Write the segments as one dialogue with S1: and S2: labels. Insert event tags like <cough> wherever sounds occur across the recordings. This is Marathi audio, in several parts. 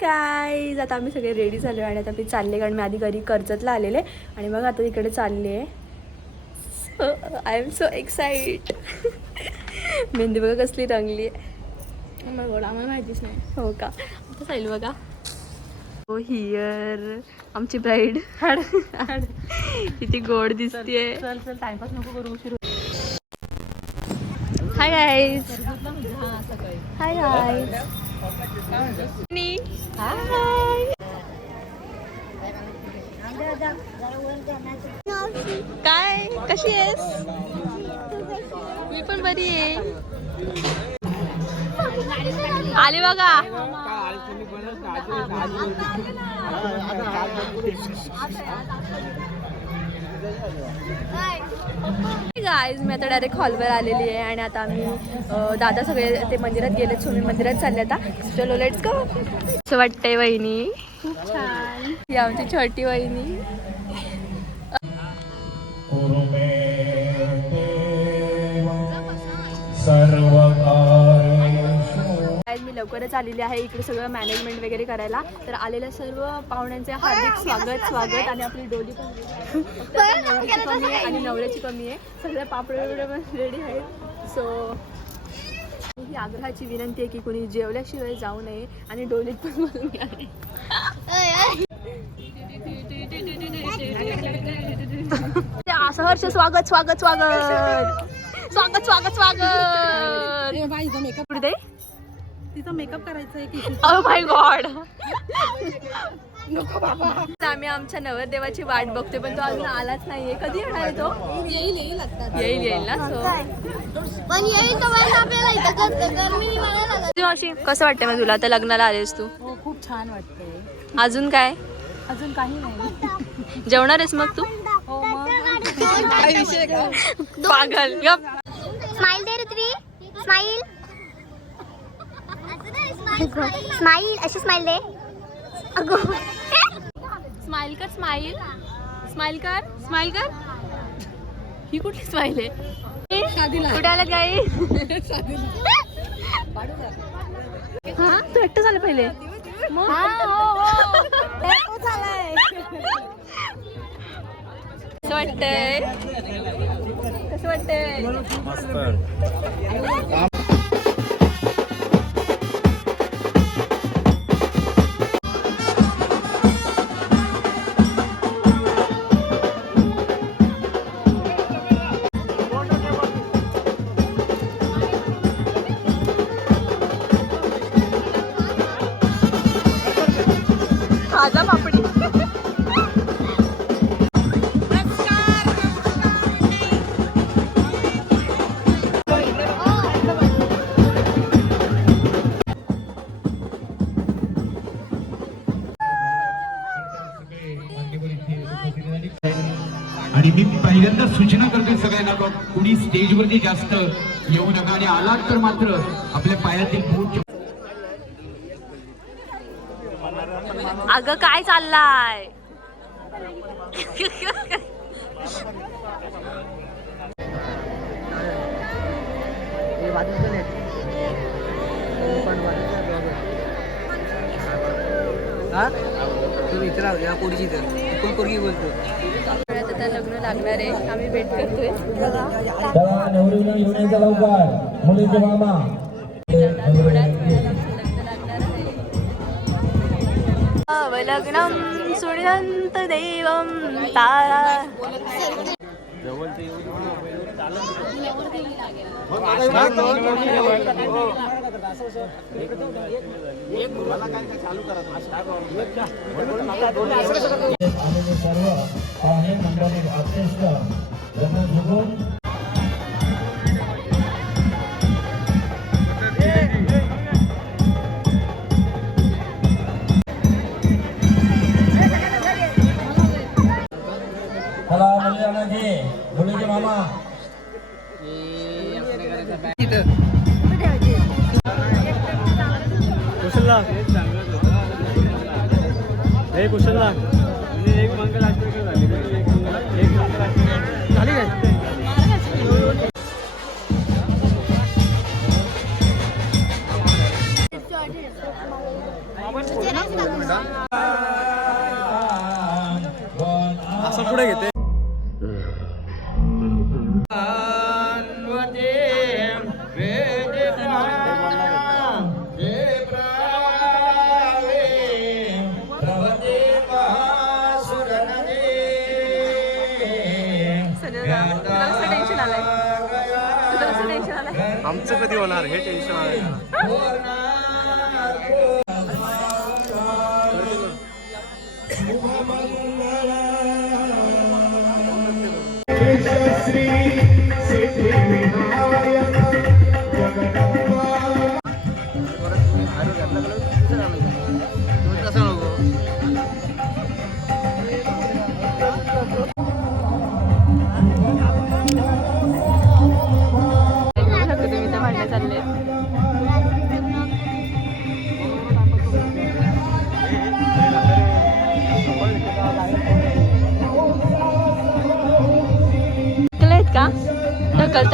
S1: गाईज आता आम्ही सगळे रेडी झालो आणि आता मी चालले कारण मी आधी घरी कर्जतला आलेले. आणि मग आता तिकडे चालले. आहे I'm so excite mehndi बघा कसली रंगली आहे.
S2: गोड आम्हाला माहितीच नाही.
S1: हो का? आता चालेल बघा. हो हियर आमची ब्राईड किती गोड
S2: चल चल टाइमपास नको करू उशीर
S1: हाय गाईज हाय गाईज
S2: काय?
S1: कशी आहेस? मी पण बरी आहे. आले बघा. गाईज मी आता डायरेक्ट हॉलवर आलेली आहे आणि आता आम्ही दादा सगळे ते मंदिरात गेलेत सो मी मंदिरात चालले आता. चलो लेट्स गो असं वाटतंय वहिनी.
S2: खूप छान.
S1: ही आमची छोटी वहिनी. लवकरच आलेली आहे इकडे सगळं मॅनेजमेंट वगैरे करायला. तर आलेल्या सर्व पाहुण्यांचे हार्दिक स्वागत स्वागत आणि आपली डोली पण आहे. <laughs> नवरीची कमी आहे आणि नवऱ्याची कमी आहे. सगळे पापड वगैरे पण रेडी आहेत. सो ही आग्रहाची विनंती आहे की कोणी जेवल्याशिवाय जाऊ नये आणि डोलीत पण बसून घ्यावे ते असं हर्ष स्वागत स्वागत. स्वागत स्वागत स्वागत. स्वागत पुढे
S2: तिचा मेकअप करायचा आहे की
S1: ओ माय गॉड आम्ही आमच्या नवरदेवाची वाट बघतोय पण तो अजून आलाच नाहीये. कधी येणार आहे तो?
S2: येईल येईल
S1: येईल येईल ना सो
S3: पण येईल तर मला आपल्याला इथं कसं
S1: वाटतंय मग तुला? आता लग्नाला आलेस तू?
S2: हो खूप छान वाटते
S1: अजून काय?
S2: अजून काही नाही.
S1: जेवणार आहेस मग तू?
S2: हो मग.
S1: पागल
S3: स्माइल दे ऋत्वी स्माइल अशी स्माइल दे. अगो.
S1: स्माइल कर स्माइल. स्माइल कर स्माइल कर. ही कुठली स्माइल आहे? कुठे आलात गाई? हा? तू एकटं झालं पहिले. मग? कसं वाटतंय? कसं वाटतंय?
S4: आणि मी पहिल्यांदा सूचना करतोय सगळ्यांना बघ कुणी स्टेजवरती जास्त येऊ नका आणि आलात तर मात्र आपल्या पायातील बूट
S1: अगं काय चाललाय?
S5: तू विचारा या पोरीची तर. कोण पोरगी बोलतो?
S1: आता लग्न लागणार आहे. आम्ही वेट करतोय.
S6: मुलीचे मामा
S1: आता थोड्याच वेळात आमचं लग्न लागणार आहे अवलग्नम सुण्यंत देवम तारा
S6: आलेले सर्व पाहुणे मंडळी मामा.
S7: कुशलला हे कुशलला म्हणजे एक मंगल आष्टक झाली एक मंगल एक मंगल झाली काय
S3: म्हणजे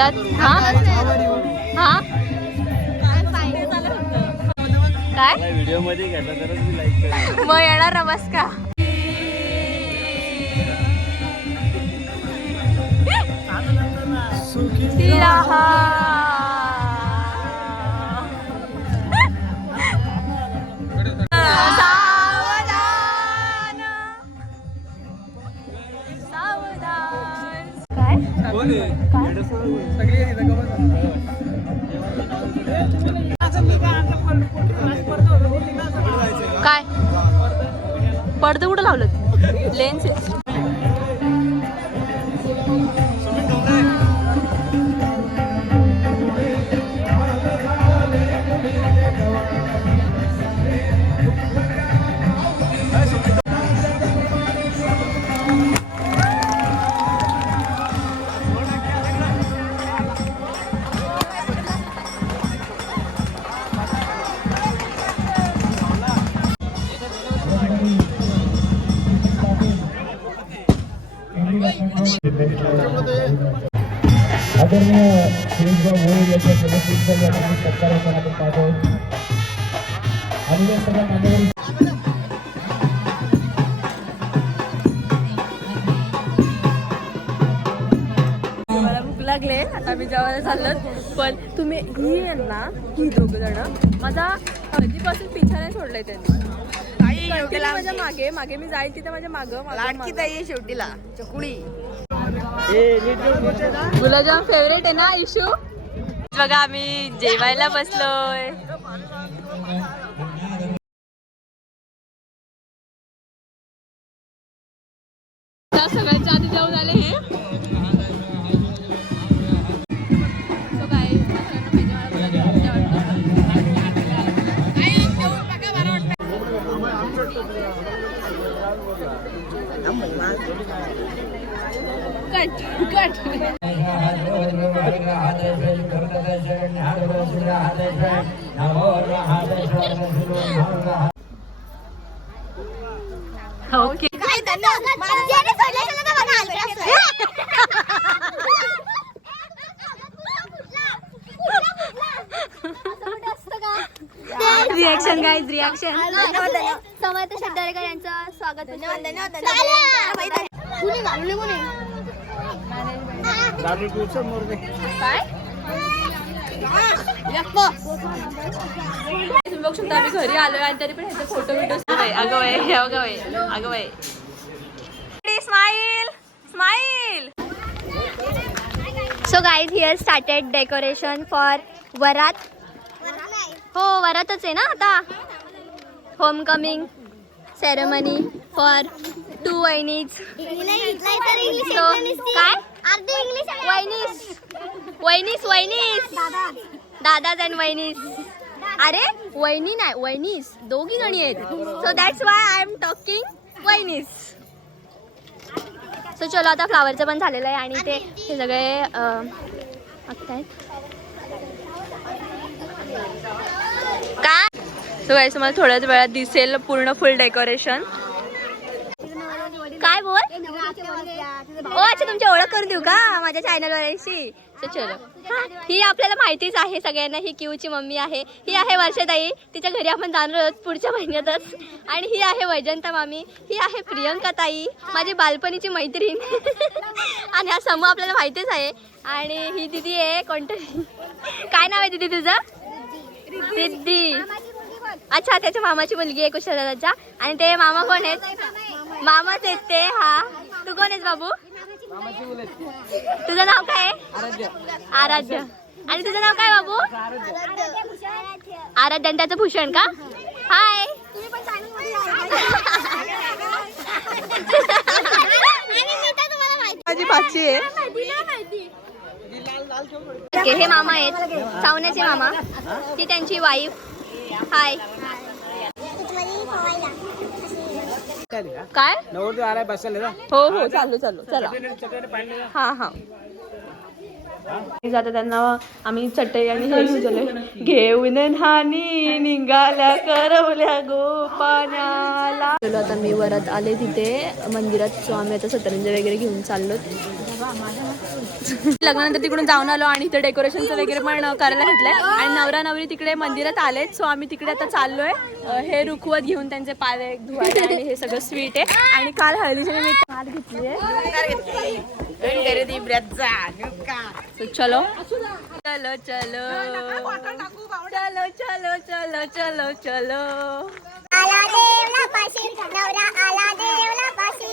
S1: ढकलतात हा? हा? काय?
S7: व्हिडिओमध्ये
S1: मग येणार ना बस काय? पडदे कुठं लावलं लेन्स
S6: आणि या सगळ्या मान्यवरी
S1: मला भूक लागले आता मी जेवायला चाललो पण तुम्ही ही आहे ना ही दोघ जण. माझा कधीपासून पिछा नाही सोडलाय त्यांनी. माझ्या मागे मागे मी जाईल तिथे माझ्या माग लाडकी ताई शेवटीला. चकुडी गुलाबजाम फेवरेट आहे ना इशू? बघा आम्ही जेवायला बसलोय. गुलाबजाम आवडतात. Cut cut. Okay reaction guys reaction
S3: Samarth Shirdarekar यांचं स्वागत धन्यवाद धन्यवाद कुणी घालवले कोणी?
S7: दादू तू समोर दे.
S1: तुम्ही बघू शकता आम्ही घरी आलोय आणि तरी पण ह्याचे फोटो व्हिडिओ अगं वय हे अगं वय अगं वय smile smile
S3: so guys here started decoration for वरात हो वरातच आहे ना आता. Home coming ceremony for two वहिनीज काय? वहिनीस वहिनीस वहिनीस दादाज अँड वहिनीस अरे वहिनी नाही वहिनीस. दोघी जणी आहेत. So that's why I'm talking वहिनीस so चलो आता फ्लावरचं पण झालेलं आहे आणि ते सगळे आहेत
S1: काय सो गाईस तुम्हाला थोड्याच वेळात दिसेल पूर्ण फुल डेकोरेशन
S3: काय बोल? ओ अच्छा तुमची ओळख करून देऊ का माझ्या चॅनल वरची चलो. ही आपल्याला माहितीच आहे सगळ्यांना ही क्यूची मम्मी आहे. ही आहे वर्षाताई. तिच्या घरी आपण जाणार आहोत पुढच्या महिन्यातच. आणि ही आहे वैजंता मामी. ही आहे प्रियंका ताई माझी बालपणीची मैत्रीण. <laughs> आणि हा समूह आपल्याला माहितीच आहे. आणि ही दिदी आहे कोणतं? काय नाव आहे दिदी तुझं? सिद्धी. अच्छा त्याच्या मामाची मुलगी आहे कुशलदाचा आणि ते मामा कोण आहेत? मामाच आहेत ते हा. तू कोण आहेस बाबू? तुझं नाव काय आहे? आराध्य. आणि तुझं नाव काय बाबू? आराध्य. आणि त्याचं भूषण का? हाय.
S1: माझी भाची आहे.
S3: ओके, हे मामा आहेत. सावण्याचे मामा. ती त्यांची वाईफ हाय
S1: काय?
S7: नव्वद आलाय बसायला.
S1: हो हो चालू चालू. चला. हा हा. जाता त्यांना आम्ही चटई आणि हे घेऊन हानी निघाल्या करवल्या गोपाण्याला. चलो आता मी वरात आले तिथे. मंदिरात सो आम्ही आता सतरंज वगैरे घेऊन चाललो लग्नानंतर तिकडून जाऊन आलो आणि इथे डेकोरेशनचं वगैरे पण करायला घेतलंय आणि नवरा नवरी तिकडे मंदिरात आलेत. सो आम्ही तिकडे आता चाललोय. हे रुखवत घेऊन त्यांचे पाय धुवायचे आणि हे सगळं स्वीट आहे. आणि काल हळदीच्या निमित्त घेतली आहे चलो चलो चलो चलो चलो चलो चलो चलो
S8: आला देवला पाशी नवरा आला देवला पाशी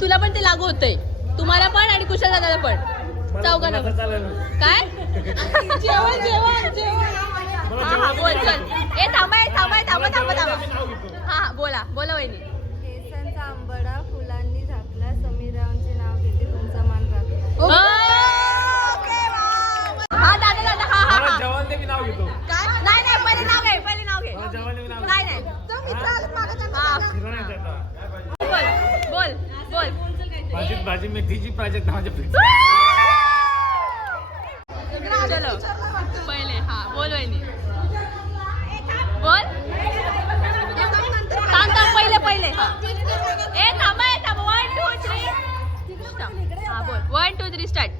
S1: तुला पण ते लागू होतंय. तुम्हाला पण आणि कुशल दादाला पण. चौघांना पण काय? जेवण जेवण जेवण. हा हा बोल चल. ए थांबा ए, थांबा थांबा थांबा थांबा. हा हा बोला बोला वहिनी.
S2: केसांचा आंबडा फुलांनी झाकला समीरावांचे नाव घेते तुमचा मान राखला.
S1: ओके, वा. हा दादा दादा हा हा हा.
S7: जवान मी नाव घेतो.
S1: काय? नाही नाही पहिले नाव घे पहिले नाव घे.
S7: जवान मी नाव
S1: नाही नाही. हा.
S7: माझी भाजी मेथीची प्राजक्त माझ्या
S1: चलो पहिले हा बोल वहिनी. बोल. थांब थांब पहिले पहिले हा. ए थांबा ए थांबा. वन टू थ्री हा बोल. वन टू थ्री स्टार्ट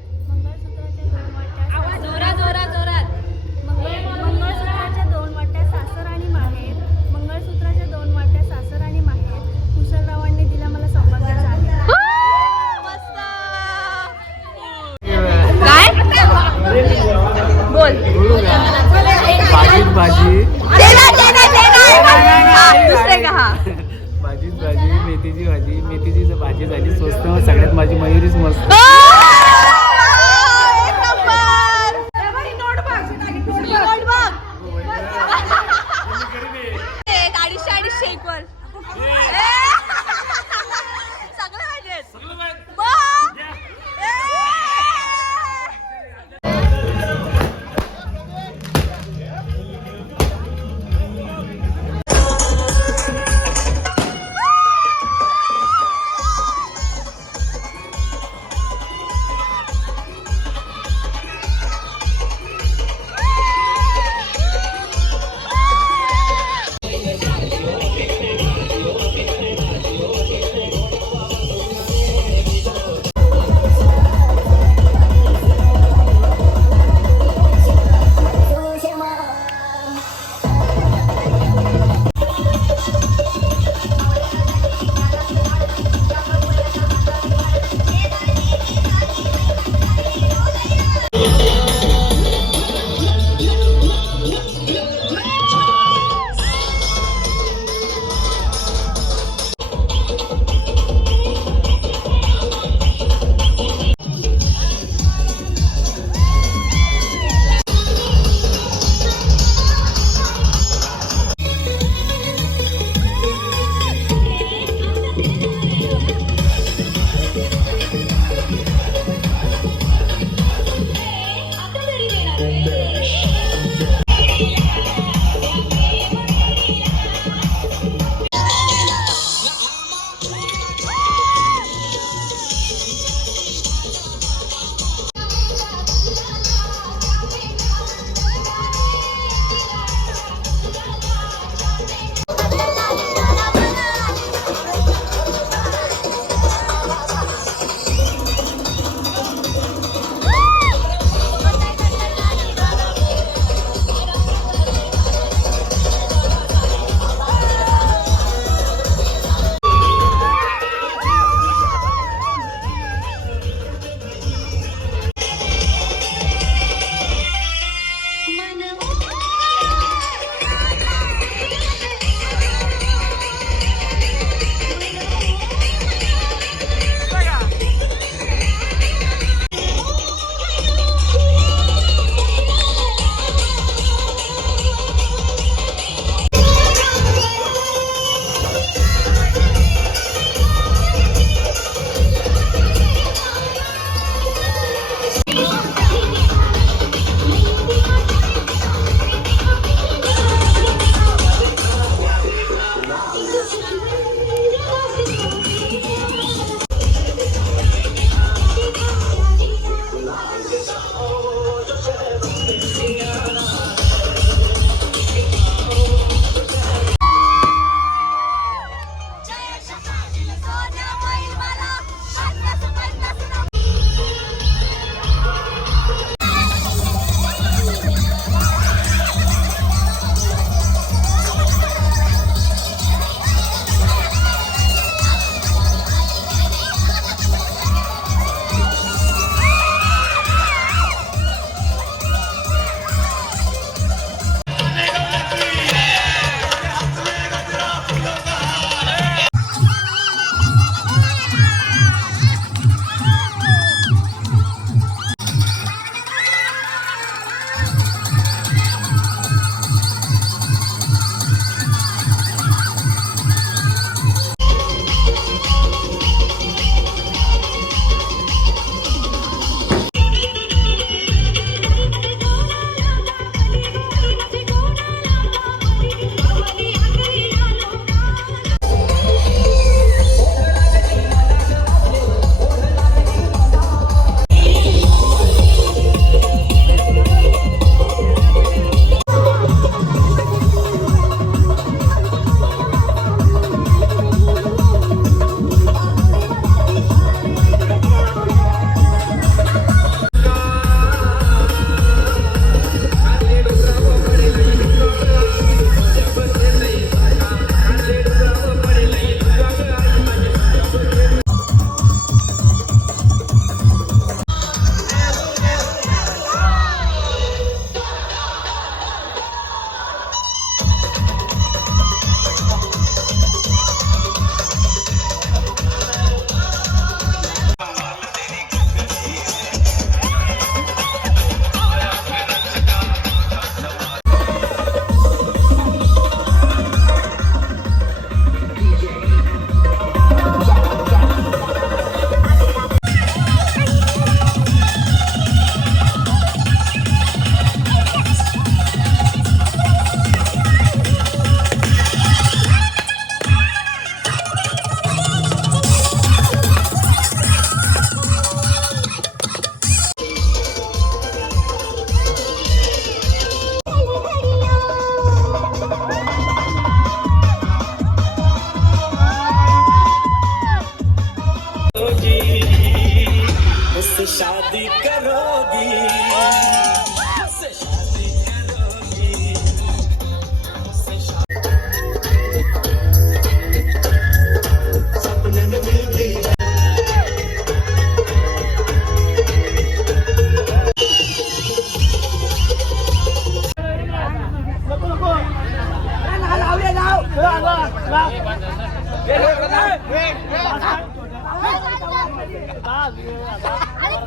S1: अरे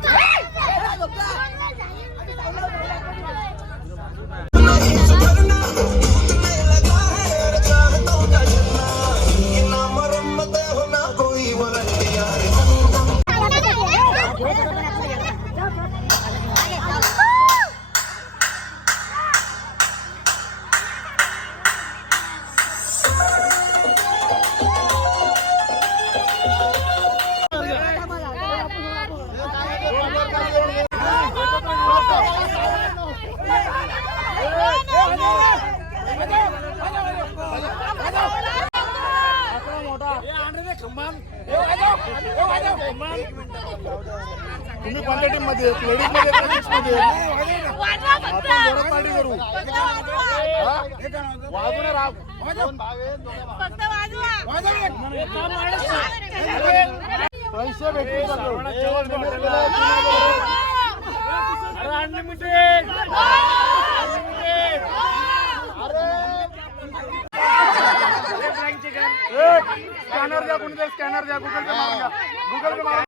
S5: तुम्ही कोणत्या टीममध्ये लेडीजमध्ये का जेंट्समध्ये आपण पार्टी करू हा? वाजू ना राव पैसे भेटू स्कॅनर द्या कुणी स्कॅनर द्या गुगल पे मारून द्या. गुगल पे मारून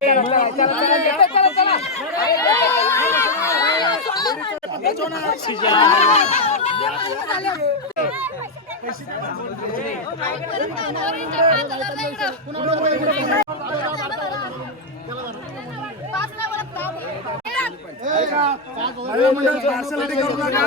S7: महिला मंडळ पार्सलिटी करू नका.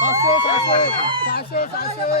S7: पाचशे सहाशे सहाशे सहाशे.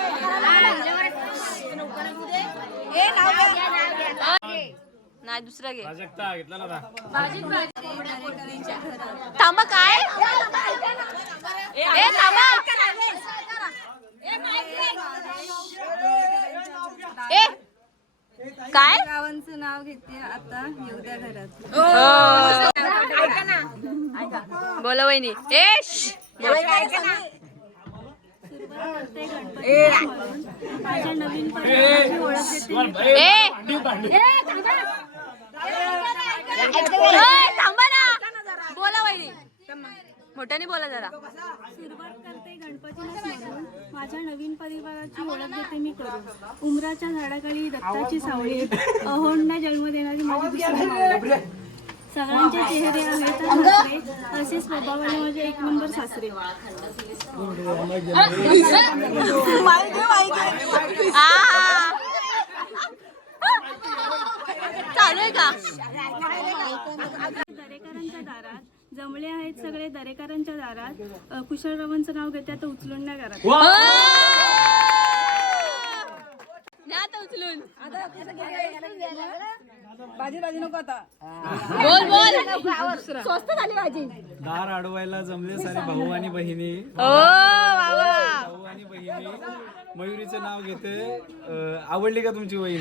S3: दुसरं घे. थांबा काय? ए थांबा. ए काय?
S2: गावांचं नाव घेते आता येऊ द्या घरात
S3: बोला वहिनी. ए श्श.
S2: माझ्या नवीन परिवाराची ओळख देते.
S3: ए. ए, थांबा ना बोला वहिनी मोठ्याने बोला जरा
S2: सुरुवात करते गणपतीला स्मरून माझ्या नवीन परिवाराची ओळख देते मी करू उमराच्या झाडाखाली दत्ताची सावळी अहोंना जन्म देणारी माझी दुसरी सगळ्यांचे चेहरे आहेत असे स्वभावाने माझे एक नंबर सासरे
S3: आ. चालू आहे का?
S2: दरेकरांच्या दारात जमले आहेत सगळे दरेकरांच्या दारात. अ, कुशलरावांचं नाव घेते आता उचलून नाही घरात
S3: हो! न्या आता उचलून. बोल बोल. स्वस्त झाली भाजी.
S5: दार अडवायला जमले सारे भाऊ आणि बहिणी.
S3: ओ
S5: भाऊ आणि बहिणी. मयुरीचं नाव घेते. अं, आवडली का तुमची
S3: ओ!
S1: काही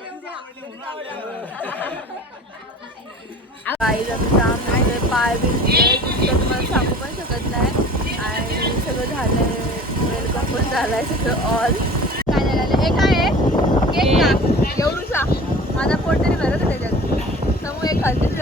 S1: म्हणजे पाय बिनले तुम्हाला सांगू पण शकत नाही आणि सगळं झालंय वेलकम पण झालंय सगळं ऑल काय झालं हे काय आहे. केक का एवढूचा माझा फोन तरी भरत आहे त्याच्यात समोर एक हल्दीच